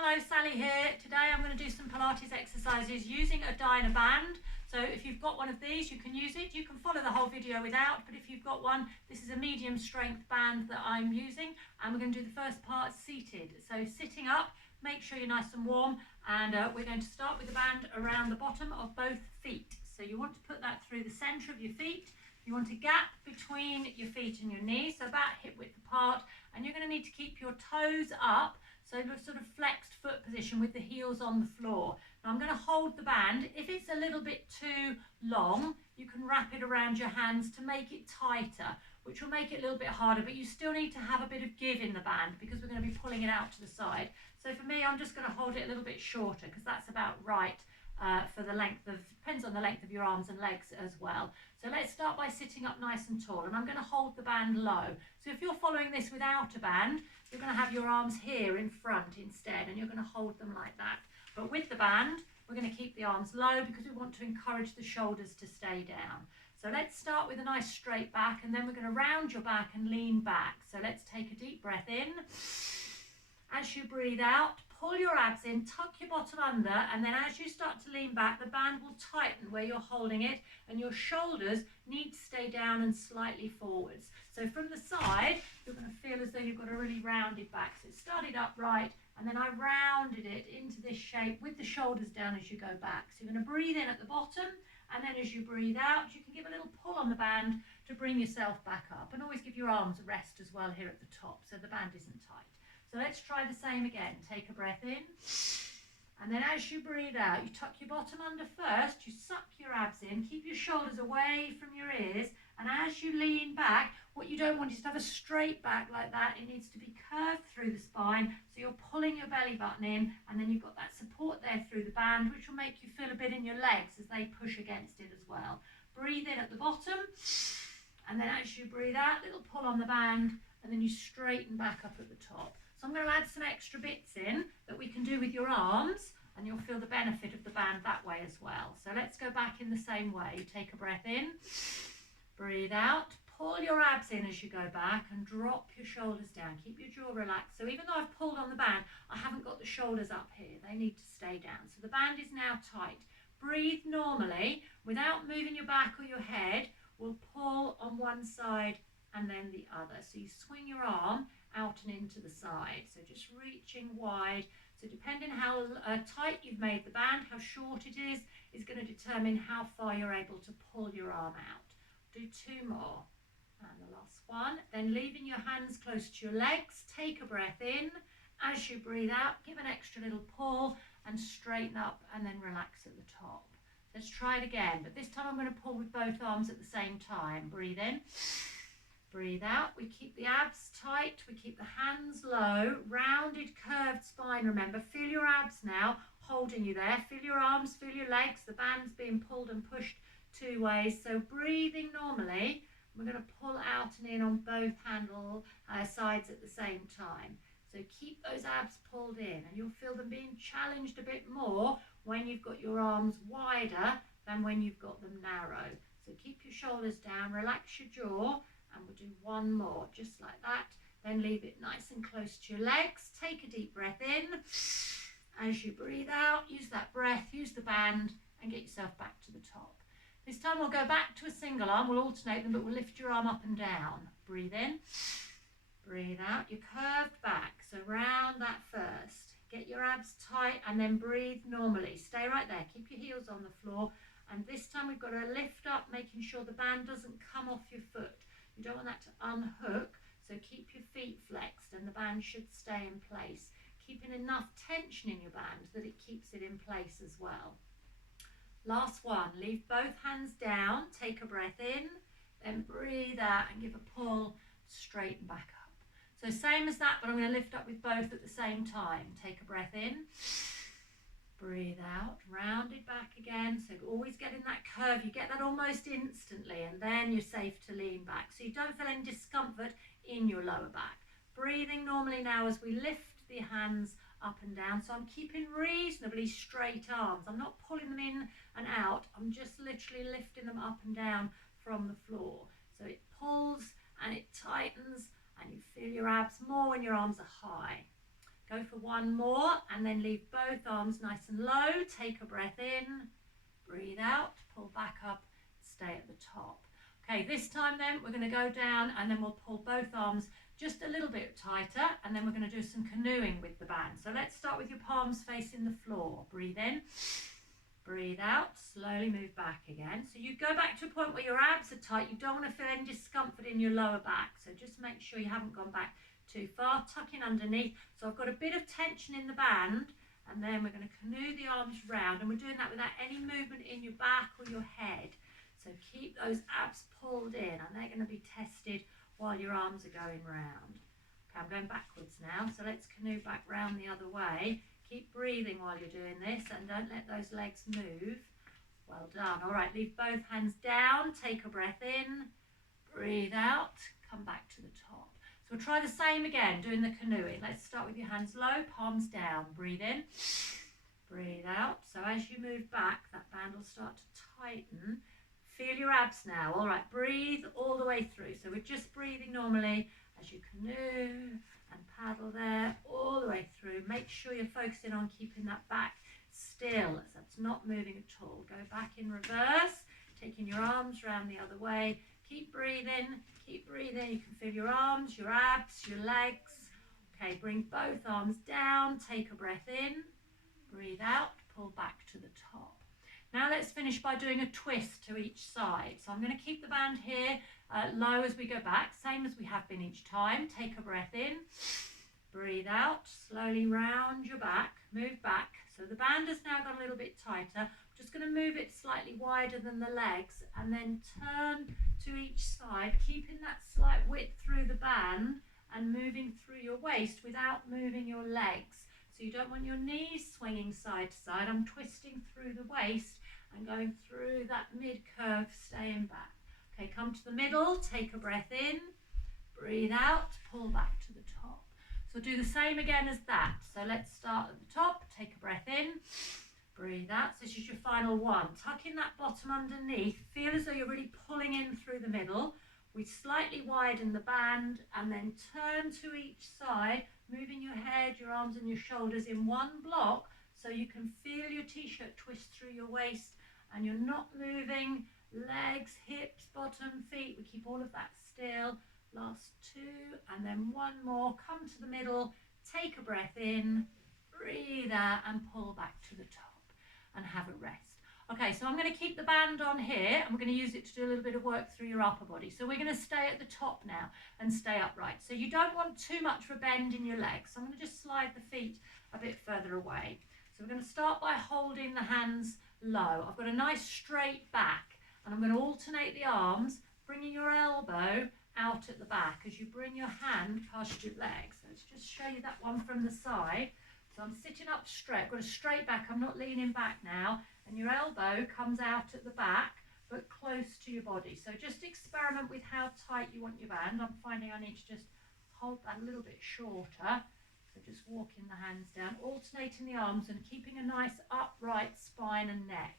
Hello, Sally here. Today I'm going to do some Pilates exercises using a Dyna-Band. So if you've got one of these, you can use it. You can follow the whole video without, but if you've got one, this is a medium strength band that I'm using. And we're going to do the first part seated. So sitting up, make sure you're nice and warm. And we're going to start with the band around the bottom of both feet. So you want to put that through the center of your feet. You want a gap between your feet and your knees, so about hip width apart. And you're going to need to keep your toes up. So a sort of flexed foot position with the heels on the floor. Now I'm going to hold the band. If it's a little bit too long, you can wrap it around your hands to make it tighter, which will make it a little bit harder, but you still need to have a bit of give in the band because we're going to be pulling it out to the side. So for me, I'm just going to hold it a little bit shorter because that's about right for the length of, depends on the length of your arms and legs as well. So let's start by sitting up nice and tall, and I'm going to hold the band low. So if you're following this without a band, you're going to have your arms here in front instead, and you're going to hold them like that. But with the band, we're going to keep the arms low because we want to encourage the shoulders to stay down. So let's start with a nice straight back, and then we're going to round your back and lean back. So let's take a deep breath in. As you breathe out, pull your abs in, tuck your bottom under, and then as you start to lean back, the band will tighten where you're holding it, and your shoulders need to stay down and slightly forwards. So from the side, you're going to feel as though you've got a really rounded back. So it started upright, and then I rounded it into this shape with the shoulders down as you go back. So you're going to breathe in at the bottom, and then as you breathe out, you can give a little pull on the band to bring yourself back up, and always give your arms a rest as well here at the top so the band isn't tight. So let's try the same again. Take a breath in, and then as you breathe out, you tuck your bottom under first, you suck your abs in, keep your shoulders away from your ears, and as you lean back, what you don't want is to have a straight back like that. It needs to be curved through the spine, so you're pulling your belly button in, and then you've got that support there through the band, which will make you feel a bit in your legs as they push against it as well. Breathe in at the bottom, and then as you breathe out, little pull on the band, and then you straighten back up at the top. So I'm going to add some extra bits in that we can do with your arms, and you'll feel the benefit of the band that way as well. So let's go back in the same way. Take a breath in, breathe out, pull your abs in as you go back and drop your shoulders down. Keep your jaw relaxed. So even though I've pulled on the band, I haven't got the shoulders up here. They need to stay down. So the band is now tight. Breathe normally without moving your back or your head. We'll pull on one side and then the other. So you swing your arm out and into the side, so just reaching wide. So depending how tight you've made the band, how short it is going to determine how far you're able to pull your arm out. Do two more, and the last one. Then leaving your hands close to your legs, take a breath in. As you breathe out, give an extra little pull and straighten up, and then relax at the top. Let's try it again, but this time I'm going to pull with both arms at the same time. Breathe in. Breathe out, we keep the abs tight, we keep the hands low, rounded, curved spine, remember. Feel your abs now, holding you there. Feel your arms, feel your legs, the band's being pulled and pushed two ways. So breathing normally, we're going to pull out and in on both sides at the same time. So keep those abs pulled in, and you'll feel them being challenged a bit more when you've got your arms wider than when you've got them narrow. So keep your shoulders down, relax your jaw, and we'll do one more, just like that. Then leave it nice and close to your legs. Take a deep breath in. As you breathe out, use that breath, use the band, and get yourself back to the top. This time we'll go back to a single arm. We'll alternate them, but we'll lift your arm up and down. Breathe in. Breathe out. You're curved back, so round that first. Get your abs tight, and then breathe normally. Stay right there. Keep your heels on the floor. And this time we've got to lift up, making sure the band doesn't come off your foot. You don't want that to unhook, so keep your feet flexed and the band should stay in place. Keeping enough tension in your band that it keeps it in place as well. Last one, leave both hands down, take a breath in, then breathe out and give a pull, straighten back up. So same as that, but I'm going to lift up with both at the same time. Take a breath in. Breathe out, rounded back again, so always getting that curve. You get that almost instantly, and then you're safe to lean back, so you don't feel any discomfort in your lower back. Breathing normally now as we lift the hands up and down, so I'm keeping reasonably straight arms. I'm not pulling them in and out, I'm just literally lifting them up and down from the floor. So it pulls and it tightens, and you feel your abs more when your arms are high. Go Go for one more and then leave both arms nice and low. Take a breath in, breathe out, pull back up, stay at the top. Okay, this time then we're going to go down and then we'll pull both arms just a little bit tighter, and then we're going to do some canoeing with the band. So let's start with your palms facing the floor. Breathe in, breathe out, slowly move back again. So you go back to a point where your abs are tight. You don't want to feel any discomfort in your lower back. So just make sure you haven't gone back too far. Tuck in underneath. So I've got a bit of tension in the band, and then we're going to canoe the arms round, and we're doing that without any movement in your back or your head. So keep those abs pulled in, and they're going to be tested while your arms are going round. Okay, I'm going backwards now, so let's canoe back round the other way. Keep breathing while you're doing this, and don't let those legs move. Well done. All right, leave both hands down, take a breath in, breathe out, come back to the top. So we'll try the same again, doing the canoeing. Let's start with your hands low, palms down. Breathe in, breathe out. So as you move back, that band will start to tighten. Feel your abs now. All right, breathe all the way through. So we're just breathing normally as you canoe and paddle there all the way through. Make sure you're focusing on keeping that back still, so that's not moving at all. Go back in reverse, taking your arms around the other way. Keep breathing, keep breathing. You can feel your arms, your abs, your legs. Okay, bring both arms down, take a breath in, breathe out, pull back to the top. Now let's finish by doing a twist to each side. So I'm going to keep the band here low as we go back, same as we have been each time. Take a breath in, breathe out, slowly round your back, move back. So the band has now got a little bit tighter. I'm just going to move it slightly wider than the legs, and then turn to each side, keeping that slight width through the band and moving through your waist without moving your legs. So you don't want your knees swinging side to side. I'm twisting through the waist and going through that mid-curve, staying back. Okay, come to the middle, take a breath in, breathe out, pull back to the top. So do the same again as that. So let's start at the top, take a breath in, breathe out. So this is your final one. Tuck in that bottom underneath. Feel as though you're really pulling in through the middle. We slightly widen the band and then turn to each side, moving your head, your arms and your shoulders in one block, so you can feel your t-shirt twist through your waist and you're not moving legs, hips, bottom, feet. We keep all of that still. Last two, and then one more. Come to the middle, take a breath in, breathe out and pull back to the top and have a rest. Okay, so I'm going to keep the band on here and we're going to use it to do a little bit of work through your upper body. So we're going to stay at the top now and stay upright. So you don't want too much of a bend in your legs. So I'm going to just slide the feet a bit further away. So we're going to start by holding the hands low. I've got a nice straight back, and I'm going to alternate the arms, bringing your elbow out at the back as you bring your hand past your legs. So let's just show you that one from the side. So I'm sitting up straight, I've got a straight back, I'm not leaning back now, and your elbow comes out at the back but close to your body. So just experiment with how tight you want your band. I'm finding I need to just hold that a little bit shorter. So just walking the hands down, alternating the arms and keeping a nice upright spine and neck.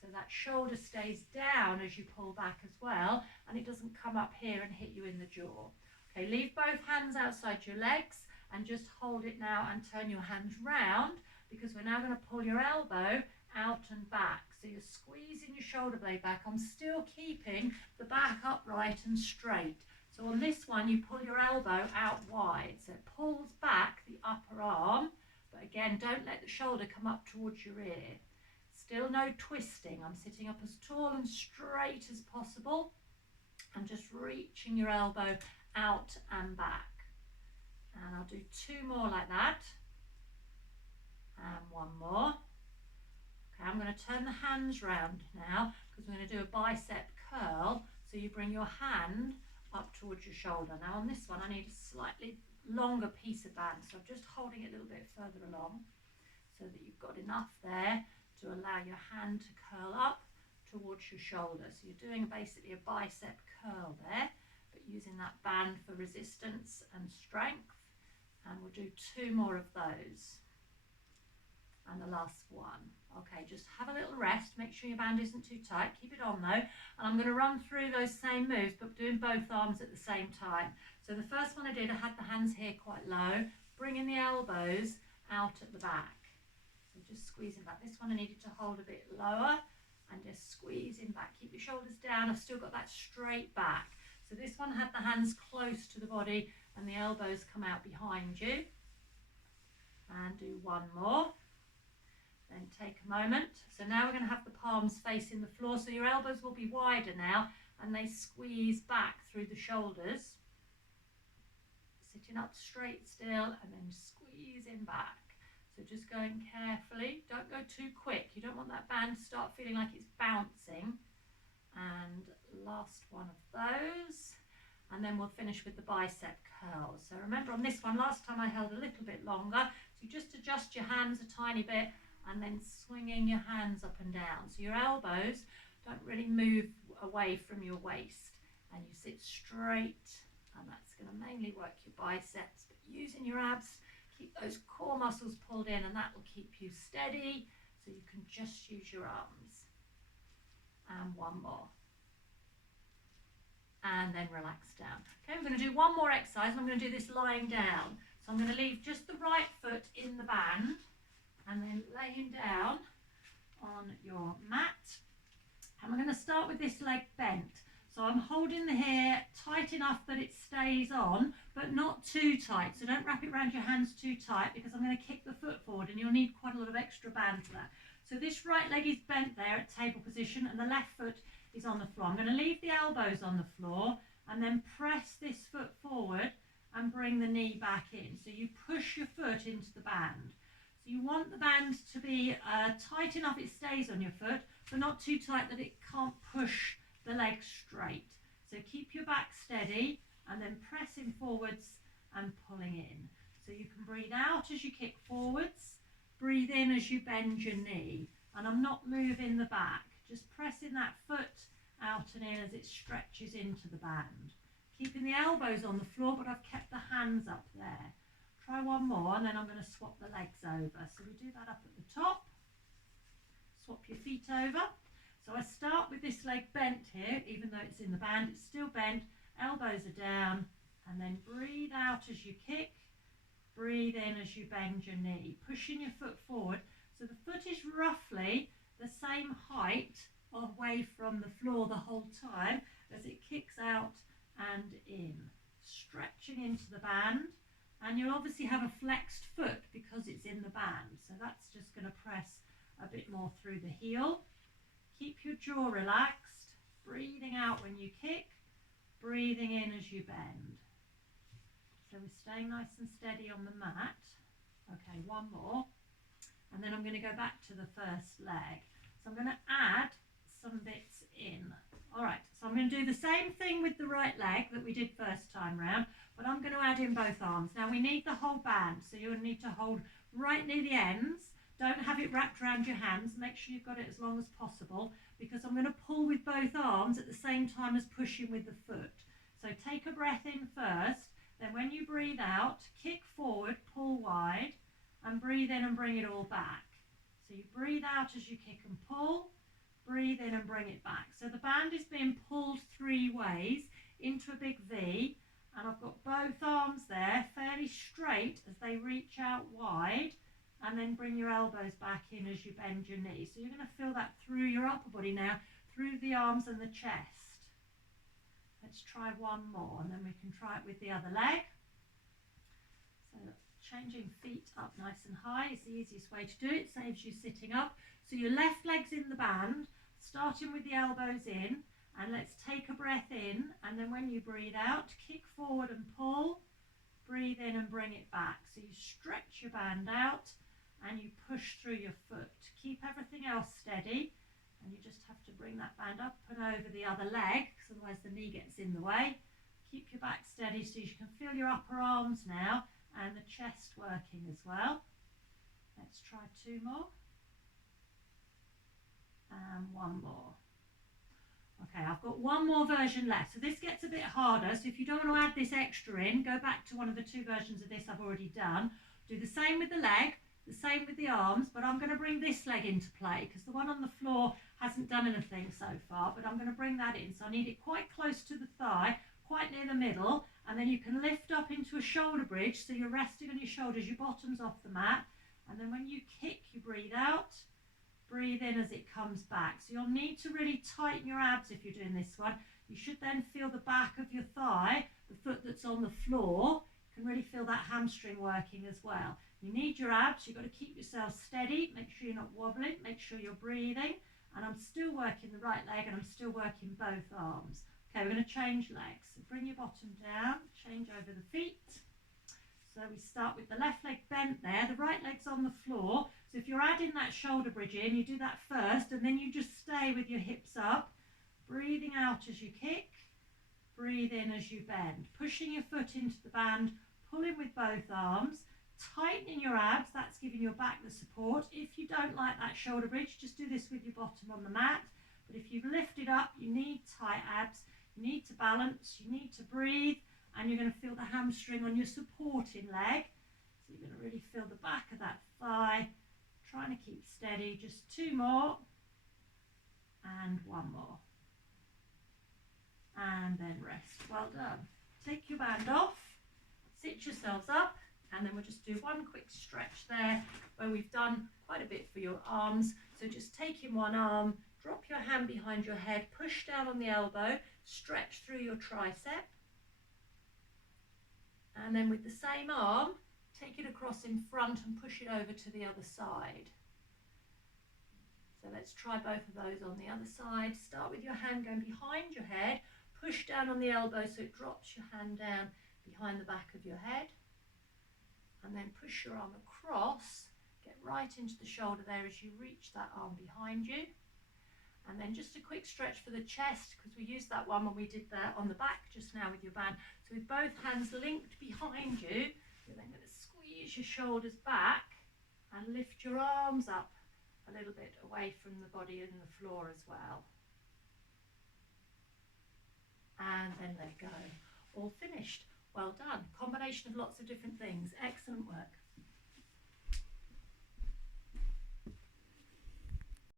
So that shoulder stays down as you pull back as well, and it doesn't come up here and hit you in the jaw. Okay, leave both hands outside your legs and just hold it now and turn your hands round, because we're now going to pull your elbow out and back. So you're squeezing your shoulder blade back. I'm still keeping the back upright and straight. So on this one, you pull your elbow out wide. So it pulls back the upper arm, but again, don't let the shoulder come up towards your ear. Still no twisting. I'm sitting up as tall and straight as possible and just reaching your elbow out and back. And I'll do two more like that. And one more. Okay, I'm going to turn the hands round now because we're going to do a bicep curl. So you bring your hand up towards your shoulder. Now on this one, I need a slightly longer piece of band. So I'm just holding it a little bit further along so that you've got enough there to allow your hand to curl up towards your shoulder. So you're doing basically a bicep curl there, but using that band for resistance and strength. And we'll do two more of those. And the last one. Okay, just have a little rest. Make sure your band isn't too tight. Keep it on though. And I'm going to run through those same moves, but doing both arms at the same time. So the first one I did, I had the hands here quite low. bringing the elbows out at the back. So just squeezing back. This one I needed to hold a bit lower and just squeezing back. Keep your shoulders down. I've still got that straight back. So this one had the hands close to the body and the elbows come out behind you. And do one more. Then take a moment. So now we're going to have the palms facing the floor. So your elbows will be wider now and they squeeze back through the shoulders. Sitting up straight still and then squeezing back. So just going carefully. Don't go too quick. You don't want that band to start feeling like it's bouncing. And last one of those. And then we'll finish with the bicep curls. So remember on this one, last time I held a little bit longer. So you just adjust your hands a tiny bit and then swinging your hands up and down. So your elbows don't really move away from your waist. And you sit straight. And that's going to mainly work your biceps. But using your abs, keep those core muscles pulled in and that will keep you steady. So you can just use your arms. And one more. And then relax down. Okay, we're going to do one more exercise and I'm going to do this lying down. So I'm going to leave just the right foot in the band and then laying down on your mat. And we're going to start with this leg bent. So I'm holding the hair tight enough that it stays on, but not too tight. So don't wrap it around your hands too tight because I'm going to kick the foot forward and you'll need quite a lot of extra band for that. So this right leg is bent there at table position and the left foot is on the floor. I'm going to leave the elbows on the floor and then press this foot forward and bring the knee back in. So you push your foot into the band. So you want the band to be tight enough it stays on your foot, but not too tight that it can't push the leg straight. So keep your back steady and then pressing forwards and pulling in. So you can breathe out as you kick forwards, breathe in as you bend your knee. And I'm not moving the back, just pressing that foot out and in as it stretches into the band. Keeping the elbows on the floor, but I've kept the hands up there. Try one more and then I'm going to swap the legs over. So we do that up at the top. Swap your feet over. So I start with this leg bent here, even though it's in the band, it's still bent. Elbows are down and then breathe out as you kick. Breathe in as you bend your knee, pushing your foot forward. So the foot is roughly the same height away from the floor the whole time as it kicks out and in. Stretching into the band. And you'll obviously have a flexed foot because it's in the band. So that's just going to press a bit more through the heel. Keep your jaw relaxed, breathing out when you kick, breathing in as you bend. So we're staying nice and steady on the mat. Okay, one more. And then I'm going to go back to the first leg. So I'm going to add some bits in. All right, so I'm going to do the same thing with the right leg that we did first time round, but I'm going to add in both arms. Now we need the whole band, so you'll need to hold right near the ends. Don't have it wrapped around your hands. Make sure you've got it as long as possible because I'm going to pull with both arms at the same time as pushing with the foot. So take a breath in first, then when you breathe out, kick forward, pull wide, and breathe in and bring it all back. So you breathe out as you kick and pull, breathe in and bring it back. So the band is being pulled 3 ways into a big V, and I've got both arms there fairly straight as they reach out wide. And then bring your elbows back in as you bend your knee. So you're going to feel that through your upper body now, through the arms and the chest. Let's try one more and then we can try it with the other leg. So changing feet up nice and high is the easiest way to do it. Saves you sitting up. So your left leg's in the band, starting with the elbows in. And let's take a breath in. And then when you breathe out, kick forward and pull. Breathe in and bring it back. So you stretch your band out. And you push through your foot. Keep everything else steady and you just have to bring that band up and over the other leg because otherwise the knee gets in the way. Keep your back steady so you can feel your upper arms now and the chest working as well. Let's try 2 more and 1 more. Okay, I've got one more version left. So this gets a bit harder. So if you don't want to add this extra in, go back to one of the 2 versions of this I've already done. Do the same with the leg. The same with the arms, but I'm going to bring this leg into play because the one on the floor hasn't done anything so far, but I'm going to bring that in. So I need it quite close to the thigh, quite near the middle, And then you can lift up into a shoulder bridge, so you're resting on your shoulders, your bottom's off the mat. And then when you kick, you breathe out, breathe in as it comes back. So you'll need to really tighten your abs if you're doing this one. You should then feel the back of your thigh, the foot that's on the floor. You can really feel that hamstring working as well. You need your abs, you've got to keep yourself steady, make sure you're not wobbling, make sure you're breathing. And I'm still working the right leg and I'm still working both arms. Okay, we're going to change legs. So bring your bottom down, change over the feet. So we start with the left leg bent there, the right leg's on the floor. So if you're adding that shoulder bridge in, you do that first and then you just stay with your hips up, breathing out as you kick, breathe in as you bend, pushing your foot into the band, pulling with both arms, tightening your abs, that's giving your back the support. If you don't like that shoulder bridge, just do this with your bottom on the mat. But if you've lifted up, you need tight abs, you need to balance, you need to breathe, and you're going to feel the hamstring on your supporting leg. So you're going to really feel the back of that thigh, trying to keep steady. Just 2 more, and 1 more. And then rest. Well done. Take your band off, sit yourselves up, and then we'll just do one quick stretch there where we've done quite a bit for your arms. So just take in one arm, drop your hand behind your head, push down on the elbow, stretch through your tricep. And then with the same arm, take it across in front and push it over to the other side. So let's try both of those on the other side. Start with your hand going behind your head, push down on the elbow so it drops your hand down behind the back of your head. And then push your arm across, get right into the shoulder there as you reach that arm behind you. And then just a quick stretch for the chest, because we used that one when we did that on the back just now with your band. So with both hands linked behind you, you're then going to squeeze your shoulders back and lift your arms up a little bit away from the body and the floor as well. And then let go. All finished. Well done. Combination of lots of different things. Excellent